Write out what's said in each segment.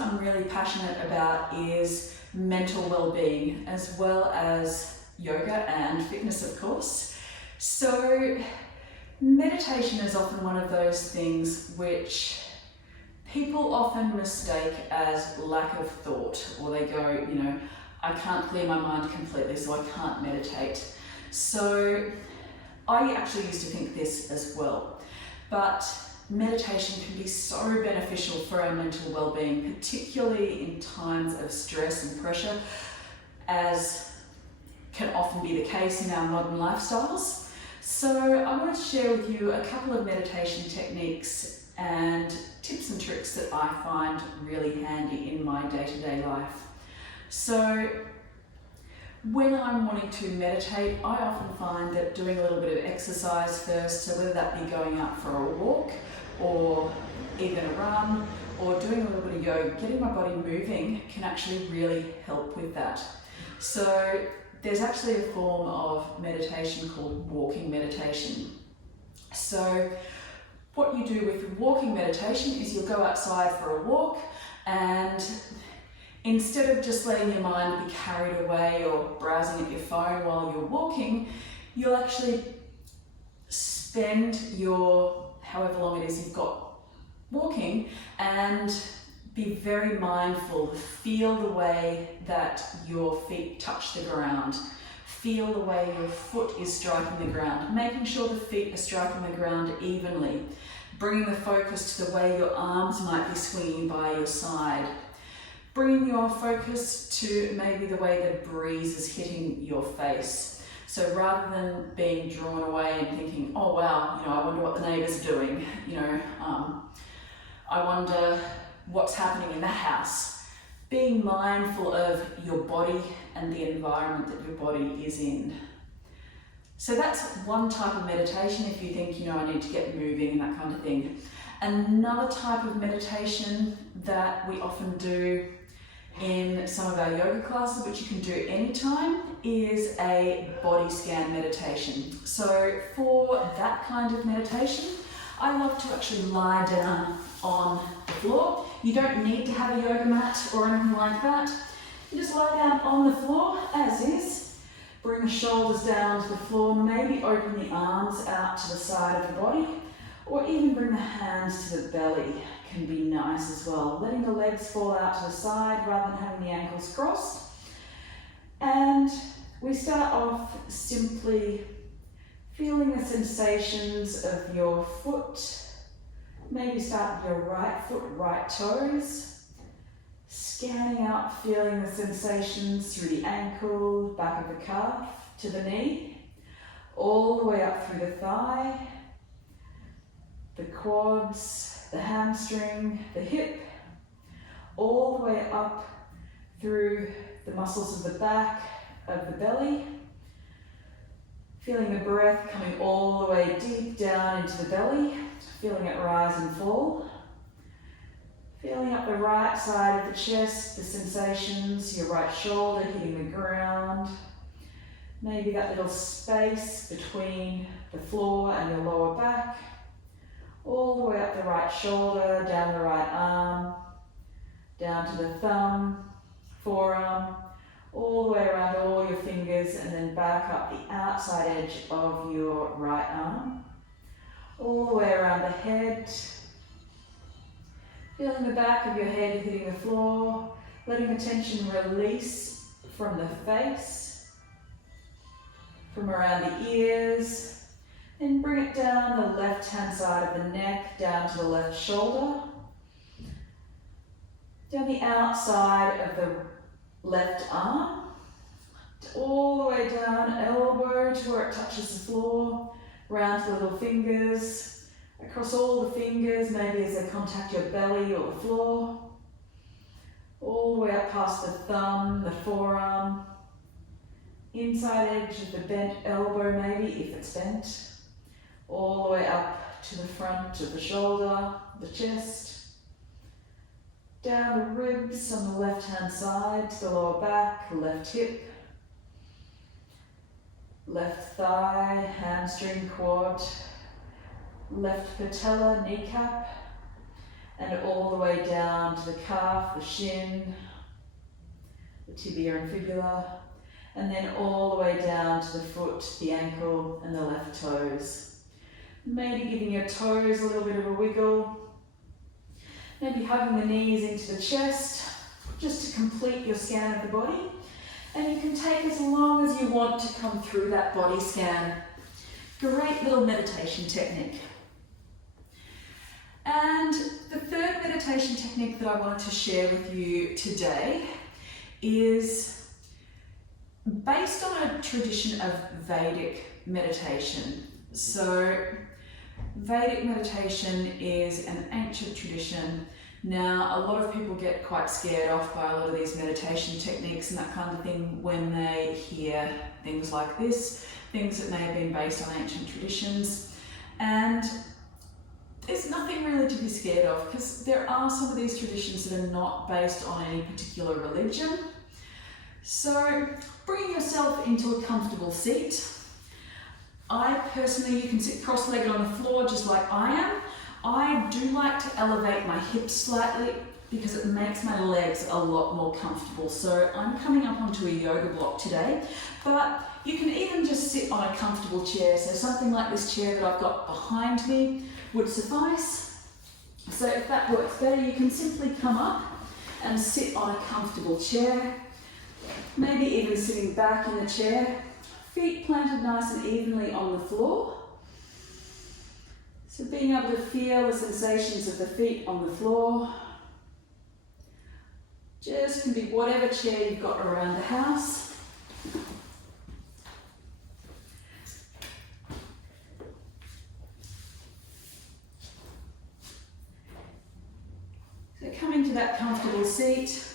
I'm really passionate about is mental well-being, as well as yoga and fitness, of course. So meditation is often one of those things which people often mistake as lack of thought, or they go, I can't clear my mind completely, so I can't meditate. So I actually used to think this as well, but meditation can be so beneficial for our mental well-being, particularly in times of stress and pressure, as can often be the case in our modern lifestyles. So I want to share with you a couple of meditation techniques and tips and tricks that I find really handy in my day-to-day life. So when I'm wanting to meditate, I often find that doing a little bit of exercise first, so whether that be going out for a walk or even a run or doing a little bit of yoga, getting my body moving can actually really help with that. So there's actually a form of meditation called walking meditation. So what you do with walking meditation is you'll go outside for a walk, and instead of just letting your mind be carried away or browsing at your phone while you're walking, you'll actually spend your however long it is you've got walking and be very mindful. Feel the way that your feet touch the ground. Feel the way your foot is striking the ground, making sure the feet are striking the ground evenly, bringing the focus to the way your arms might be swinging by your side, bringing your focus to maybe the way the breeze is hitting your face. So rather than being drawn away and thinking, oh wow, I wonder what the neighbour's doing, I wonder what's happening in the house. Being mindful of your body and the environment that your body is in. So that's one type of meditation if you think, I need to get moving and that kind of thing. Another type of meditation that we often do in some of our yoga classes, which you can do anytime, is a body scan meditation. So for that kind of meditation, I love to actually lie down on the floor. You don't need to have a yoga mat or anything like that. You just lie down on the floor as is. Bring the shoulders down to the floor, maybe open the arms out to the side of the body, or even bring the hands to the belly can be nice as well. Letting the legs fall out to the side rather than having the ankles crossed. And we start off simply feeling the sensations of your foot. Maybe start with your right foot, right toes. Scanning out, feeling the sensations through the ankle, back of the calf, to the knee, all the way up through the thigh, the quads, the hamstring, the hip, all the way up through the muscles of the back of the belly. Feeling the breath coming all the way deep down into the belly, feeling it rise and fall. Feeling up the right side of the chest, the sensations, your right shoulder hitting the ground. Maybe that little space between the floor and your lower back. All the way up the right shoulder, down the right arm, down to the thumb, forearm, all the way around all your fingers, and then back up the outside edge of your right arm. All the way around the head. Feeling the back of your head hitting the floor, letting the tension release from the face, from around the ears, and bring it down the left-hand side of the neck, down to the left shoulder, down the outside of the left arm, all the way down, elbow to where it touches the floor, round to the little fingers, across all the fingers, maybe as they contact your belly or the floor, all the way up past the thumb, the forearm, inside edge of the bent elbow maybe, if it's bent, all the way up to the front of the shoulder, the chest, down the ribs on the left-hand side to the lower back, left hip, left thigh, hamstring, quad, left patella, kneecap, and all the way down to the calf, the shin, the tibia and fibula, and then all the way down to the foot, the ankle, and the left toes. Maybe giving your toes a little bit of a wiggle. Maybe hugging the knees into the chest, just to complete your scan of the body. And you can take as long as you want to come through that body scan. Great little meditation technique. And the third meditation technique that I wanted to share with you today is based on a tradition of Vedic meditation. So Vedic meditation is an ancient tradition. Now, a lot of people get quite scared off by a lot of these meditation techniques and that kind of thing when they hear things like this, things that may have been based on ancient traditions. And there's nothing really to be scared of, because there are some of these traditions that are not based on any particular religion. So bring yourself into a comfortable seat. I personally, you can sit cross-legged on the floor just like I am. I do like to elevate my hips slightly because it makes my legs a lot more comfortable. So I'm coming up onto a yoga block today, but you can even just sit on a comfortable chair. So something like this chair that I've got behind me would suffice. So if that works better, you can simply come up and sit on a comfortable chair. Maybe even sitting back in the chair, feet planted nice and evenly on the floor. So being able to feel the sensations of the feet on the floor. Just can be whatever chair you've got around the house. So coming to that comfortable seat,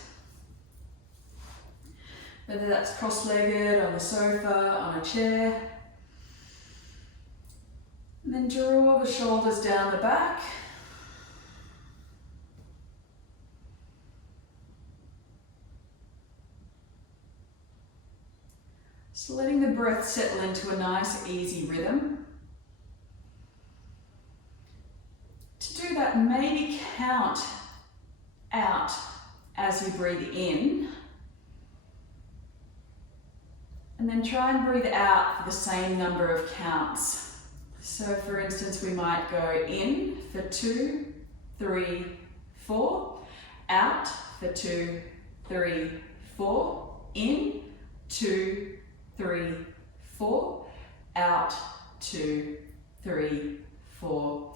whether that's cross-legged, on the sofa, on a chair. And then draw the shoulders down the back. So letting the breath settle into a nice, easy rhythm. To do that, maybe count out as you breathe in. And then try and breathe out for the same number of counts. So for instance, we might go in for 2, 3, 4, out for 2, 3, 4, in, 2, 3, 4, out, 2, 3, 4.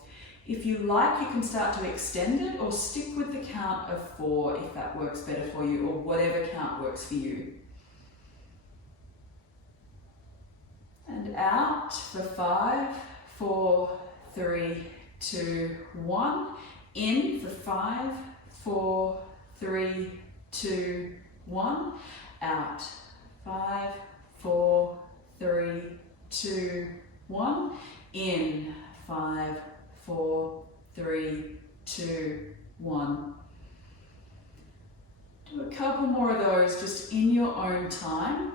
If you like, you can start to extend it or stick with the count of 4 if that works better for you, or whatever count works for you. And out for 5, 4, 3, 2, 1. In for 5, 4, 3, 2, 1. Out. 5, 4, 3, 2, 1. In. 5, 4, 3, 2, 1. Do a couple more of those just in your own time.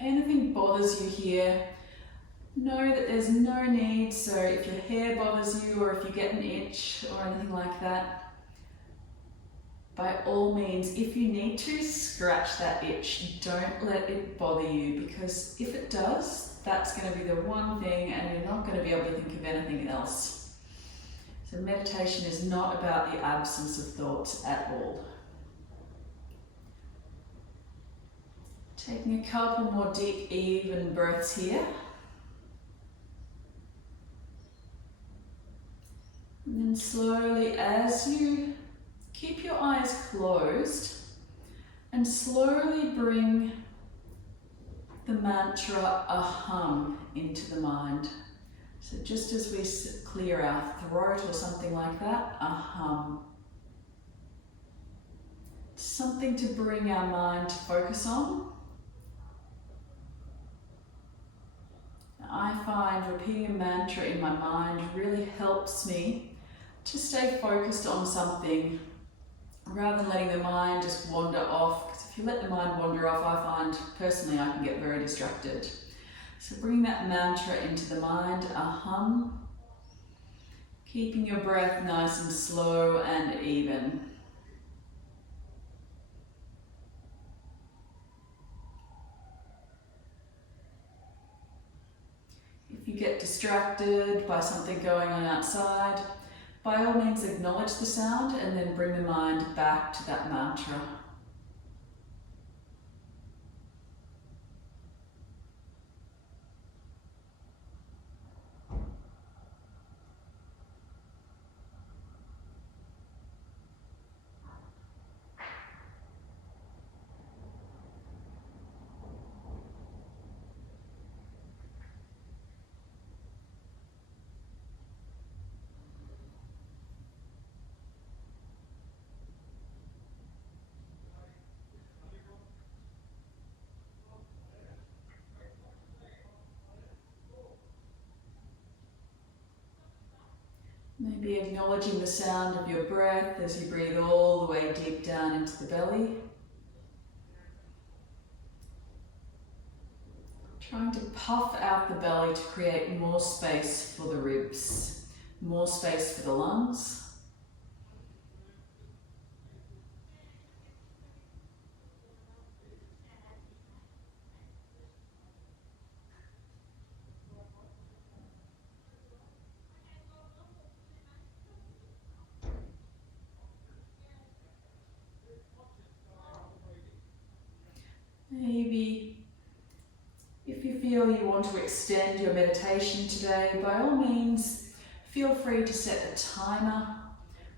Anything bothers you here, know that there's no need. So if your hair bothers you, or if you get an itch or anything like that, by all means, if you need to, scratch that itch. Don't let it bother you, because if it does, that's going to be the one thing and you're not going to be able to think of anything else. So meditation is not about the absence of thoughts at all. Taking a couple more deep, even breaths here. And then slowly, as you keep your eyes closed, and slowly bring the mantra aham into the mind. So just as we clear our throat or something like that, aham. Something to bring our mind to focus on. I find repeating a mantra in my mind really helps me to stay focused on something rather than letting the mind just wander off. Because if you let the mind wander off, I find personally I can get very distracted. So bring that mantra into the mind, a hum, keeping your breath nice and slow and even. If you get distracted by something going on outside, by all means acknowledge the sound and then bring the mind back to that mantra. Maybe acknowledging the sound of your breath as you breathe all the way deep down into the belly. Trying to puff out the belly to create more space for the ribs, more space for the lungs. Maybe if you feel you want to extend your meditation today, by all means, feel free to set a timer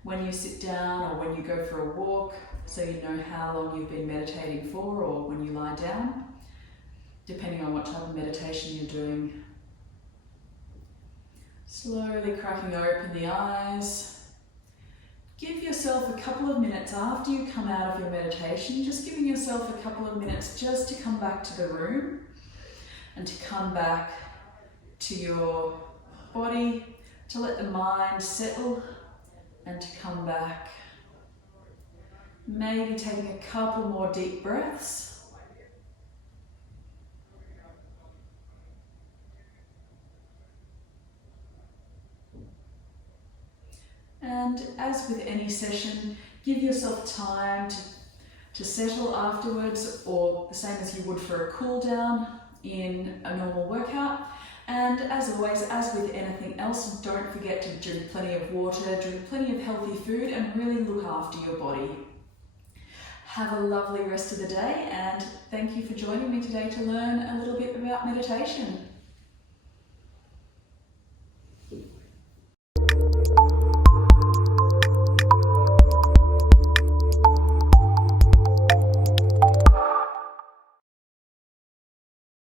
when you sit down or when you go for a walk, so you know how long you've been meditating for, or when you lie down, depending on what type of meditation you're doing. Slowly cracking open the eyes. Give yourself a couple of minutes after you come out of your meditation, just giving yourself a couple of minutes just to come back to the room and to come back to your body, to let the mind settle and to come back. Maybe taking a couple more deep breaths. And as with any session, give yourself time to settle afterwards, or the same as you would for a cool down in a normal workout. And as always, as with anything else, don't forget to drink plenty of water, drink plenty of healthy food, and really look after your body. Have a lovely rest of the day, and thank you for joining me today to learn a little bit about meditation.